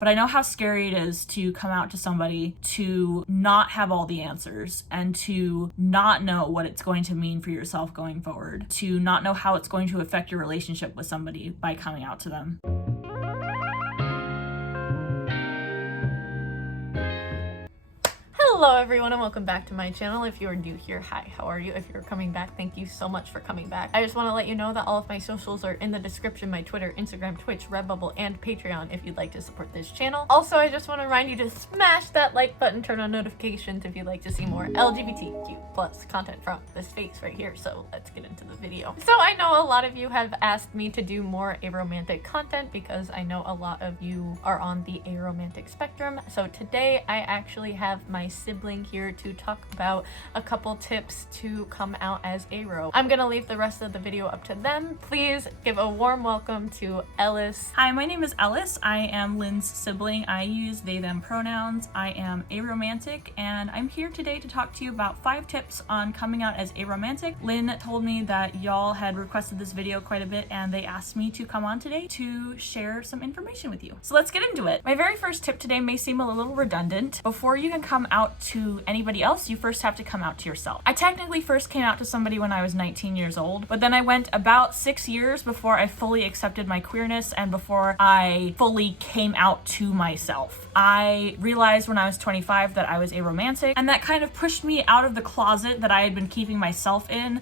but I know how scary it is to come out to somebody, to not have all the answers, and to not know what it's going to mean for yourself going forward, to not know how it's going to affect your relationship with somebody by coming out to them. Hello everyone and welcome back to my channel. If you are new here, hi, how are you? If you're coming back, thank you so much for coming back. I just want to let you know that all of my socials are in the description, my Twitter, Instagram, Twitch, Redbubble, and Patreon if you'd like to support this channel. Also, I just want to remind you to smash that like button, turn on notifications if you'd like to see more LGBTQ plus content from this face right here. So let's get into the video. So I know a lot of you have asked me to do more aromantic content because I know a lot of you are on the aromantic spectrum. So today I actually have my sibling here to talk about a couple tips to come out as aro. I'm gonna leave the rest of the video up to them. Please give a warm welcome to Ellis. Hi, my name is Ellis. I am Lynn's sibling. I use they, them pronouns. I am aromantic, and I'm here today to talk to you about 5 tips on coming out as aromantic. Lynn told me that y'all had requested this video quite a bit, and they asked me to come on today to share some information with you. So let's get into it. My very first tip today may seem a little redundant. Before you can come out to anybody else, you first have to come out to yourself. I technically first came out to somebody when I was 19 years old, but then I went about 6 years before I fully accepted my queerness and before I fully came out to myself. I realized when I was 25 that I was aromantic, and that kind of pushed me out of the closet that I had been keeping myself in,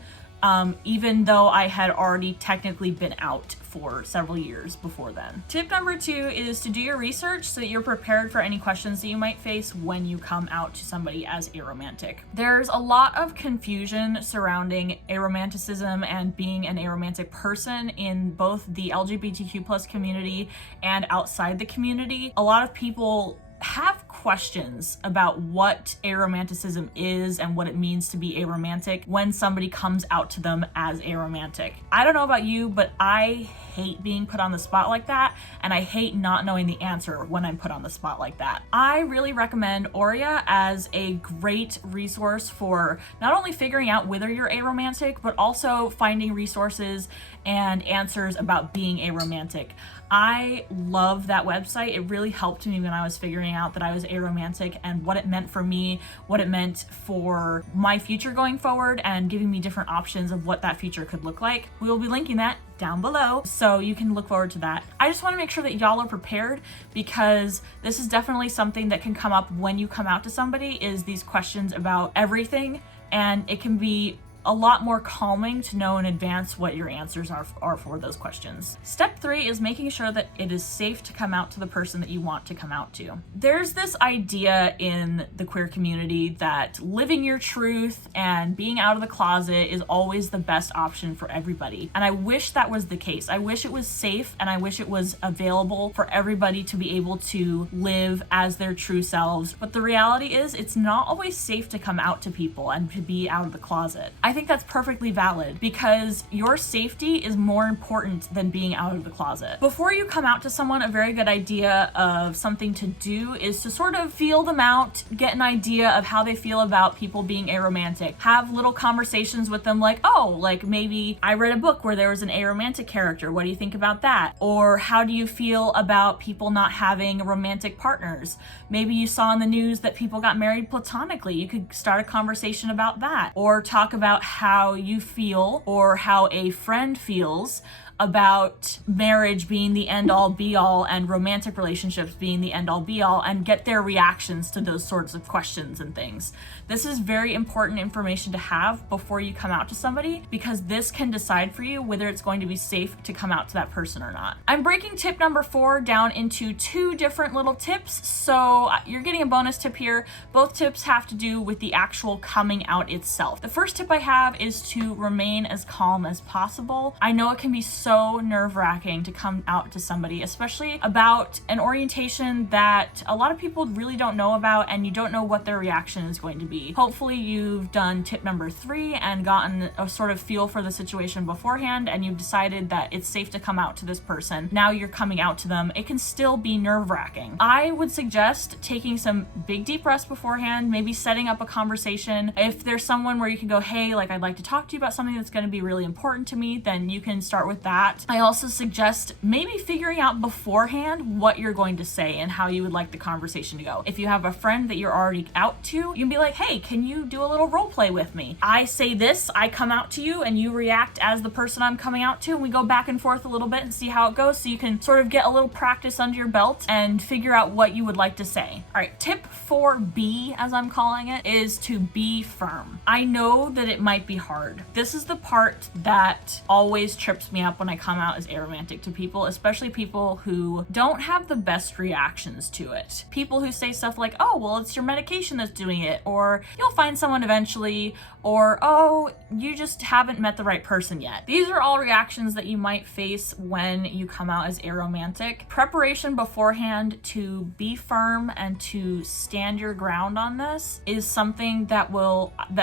even though I had already technically been out for several years before then. Tip number 2 is to do your research so that you're prepared for any questions that you might face when you come out to somebody as aromantic. There's a lot of confusion surrounding aromanticism and being an aromantic person in both the LGBTQ+ community and outside the community. A lot of people have questions about what aromanticism is and what it means to be aromantic when somebody comes out to them as aromantic. I don't know about you, but I hate being put on the spot like that, and I hate not knowing the answer when I'm put on the spot like that. I really recommend Aurea as a great resource for not only figuring out whether you're aromantic, but also finding resources and answers about being aromantic. I love that website. It really helped me when I was figuring out that I was aromantic and what it meant for me, what it meant for my future going forward, and giving me different options of what that future could look like. We will be linking that down below, so you can look forward to that. I just want to make sure that y'all are prepared, because this is definitely something that can come up when you come out to somebody, is these questions about everything, and it can be a lot more calming to know in advance what your answers are for those questions. Step 3 is making sure that it is safe to come out to the person that you want to come out to. There's this idea in the queer community that living your truth and being out of the closet is always the best option for everybody. And I wish that was the case. I wish it was safe, and I wish it was available for everybody to be able to live as their true selves. But the reality is, it's not always safe to come out to people and to be out of the closet. I think that's perfectly valid, because your safety is more important than being out of the closet. Before you come out to someone, a very good idea of something to do is to sort of feel them out, get an idea of how they feel about people being aromantic. Have little conversations with them like, oh, like maybe I read a book where there was an aromantic character. What do you think about that? Or how do you feel about people not having romantic partners? Maybe you saw in the news that people got married platonically. You could start a conversation about that, or talk about how you feel or how a friend feels about marriage being the end-all be-all and romantic relationships being the end-all be-all, and get their reactions to those sorts of questions and things. This is very important information to have before you come out to somebody, because this can decide for you whether it's going to be safe to come out to that person or not. I'm breaking tip number 4 down into 2 different little tips, so you're getting a bonus tip here. Both tips have to do with the actual coming out itself. The first tip I have is to remain as calm as possible. I know it can be so nerve-wracking to come out to somebody, especially about an orientation that a lot of people really don't know about, and you don't know what their reaction is going to be. Hopefully you've done tip number 3 and gotten a sort of feel for the situation beforehand, and you've decided that it's safe to come out to this person. Now you're coming out to them. It can still be nerve-wracking. I would suggest taking some big deep breaths beforehand, maybe setting up a conversation. If there's someone where you can go, hey, like, I'd like to talk to you about something that's going to be really important to me, then you can start with that that. I also suggest maybe figuring out beforehand what you're going to say and how you would like the conversation to go. If you have a friend that you're already out to, you can be like, hey, can you do a little role play with me? I say this, I come out to you, and you react as the person I'm coming out to, and we go back and forth a little bit and see how it goes, so you can sort of get a little practice under your belt and figure out what you would like to say. All right, tip 4B, as I'm calling it, is to be firm. I know that it might be hard. This is the part that always trips me up when I come out as aromantic to people, especially people who don't have the best reactions to it. People who say stuff like, oh, well, it's your medication that's doing it, or you'll find someone eventually, or, oh, you just haven't met the right person yet. These are all reactions that you might face when you come out as aromantic. Preparation beforehand to be firm and to stand your ground on this is something that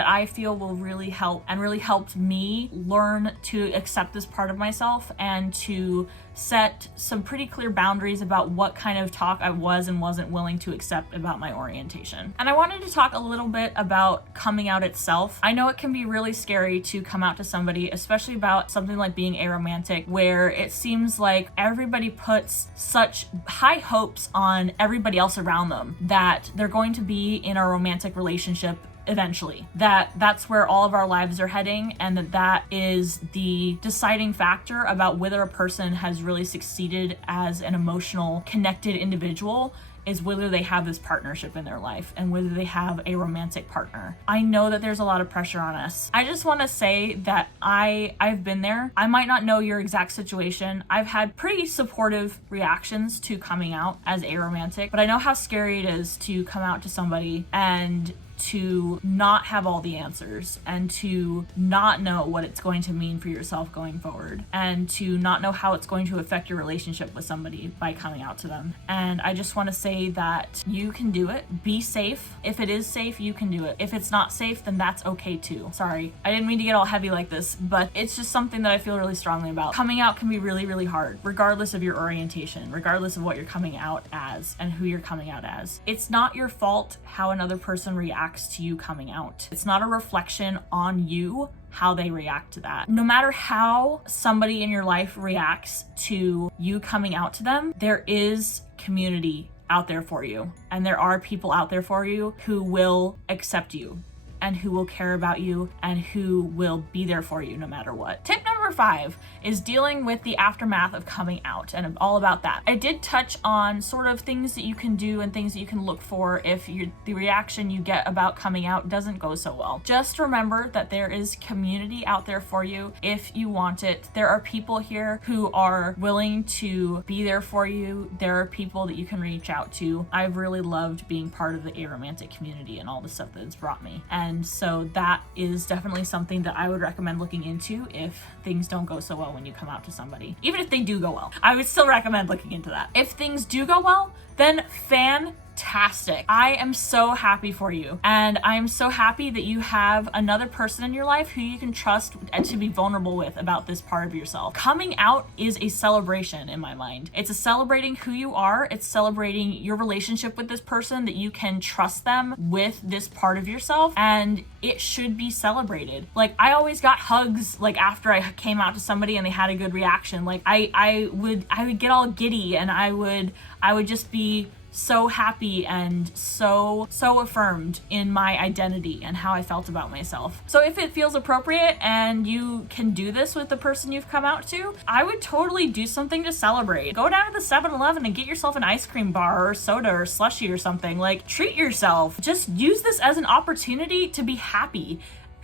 I feel will really help, and really helped me learn to accept this part of myself and to set some pretty clear boundaries about what kind of talk I was and wasn't willing to accept about my orientation. And I wanted to talk a little bit about coming out itself. I know it can be really scary to come out to somebody, especially about something like being aromantic, where it seems like everybody puts such high hopes on everybody else around them that they're going to be in a romantic relationship eventually, that's where all of our lives are heading, and that is the deciding factor about whether a person has really succeeded as an emotional connected individual, is whether they have this partnership in their life and whether they have a romantic partner. I know that there's a lot of pressure on us. I just want to say that I've been there. I might not know your exact situation. I've had pretty supportive reactions to coming out as aromantic, but I know how scary it is to come out to somebody and to not have all the answers, and to not know what it's going to mean for yourself going forward, and to not know how it's going to affect your relationship with somebody by coming out to them. And I just want to say that you can do it. Be safe. If it is safe, you can do it. If it's not safe, then that's okay too. Sorry, I didn't mean to get all heavy like this, but it's just something that I feel really strongly about. Coming out can be really, really hard, regardless of your orientation, regardless of what you're coming out as and who you're coming out as. It's not your fault how another person reacts to you coming out. It's not a reflection on you how they react to that. No matter how somebody in your life reacts to you coming out to them, there is community out there for you, and there are people out there for you who will accept you and who will care about you and who will be there for you no matter what. Tip number 5 is dealing with the aftermath of coming out, and I'm all about that. I did touch on sort of things that you can do and things that you can look for if the reaction you get about coming out doesn't go so well. Just remember that there is community out there for you if you want it. There are people here who are willing to be there for you. There are people that you can reach out to. I've really loved being part of the aromantic community and all the stuff that it's brought me. And so that is definitely something that I would recommend looking into if things don't go so well when you come out to somebody. Even if they do go well, I would still recommend looking into that. If things do go well, then fantastic. I am so happy for you. And I am so happy that you have another person in your life who you can trust and to be vulnerable with about this part of yourself. Coming out is a celebration in my mind. It's a celebrating who you are. It's celebrating your relationship with this person, that you can trust them with this part of yourself, and it should be celebrated. Like, I always got hugs like after I came out to somebody and they had a good reaction. Like I would get all giddy, and I would just be so happy and so affirmed in my identity and how I felt about myself. So if it feels appropriate and you can do this with the person you've come out to, I would totally do something to celebrate. Go down to the 7-Eleven and get yourself an ice cream bar or soda or slushie or something. Like, treat yourself. Just use this as an opportunity to be happy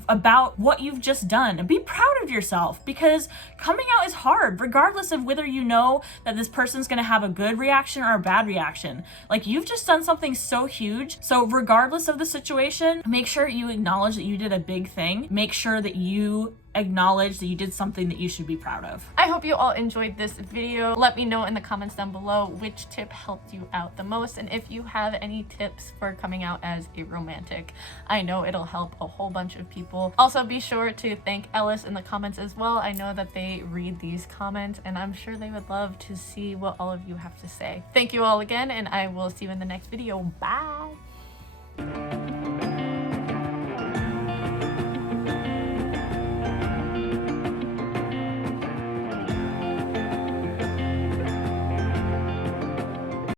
about what you've just done, and be proud of yourself, because coming out is hard regardless of whether you know that this person's gonna have a good reaction or a bad reaction. Like, you've just done something so huge. So regardless of the situation, make sure you acknowledge that you did a big thing. Make sure that you acknowledge that you did something that you should be proud of. I hope you all enjoyed this video. Let me know in the comments down below which tip helped you out the most, and if you have any tips for coming out as aromantic. I know it'll help a whole bunch of people. Also, be sure to thank Ellis in the comments as well. I know that they read these comments, and I'm sure they would love to see what all of you have to say. Thank you all again, and I will see you in the next video. Bye!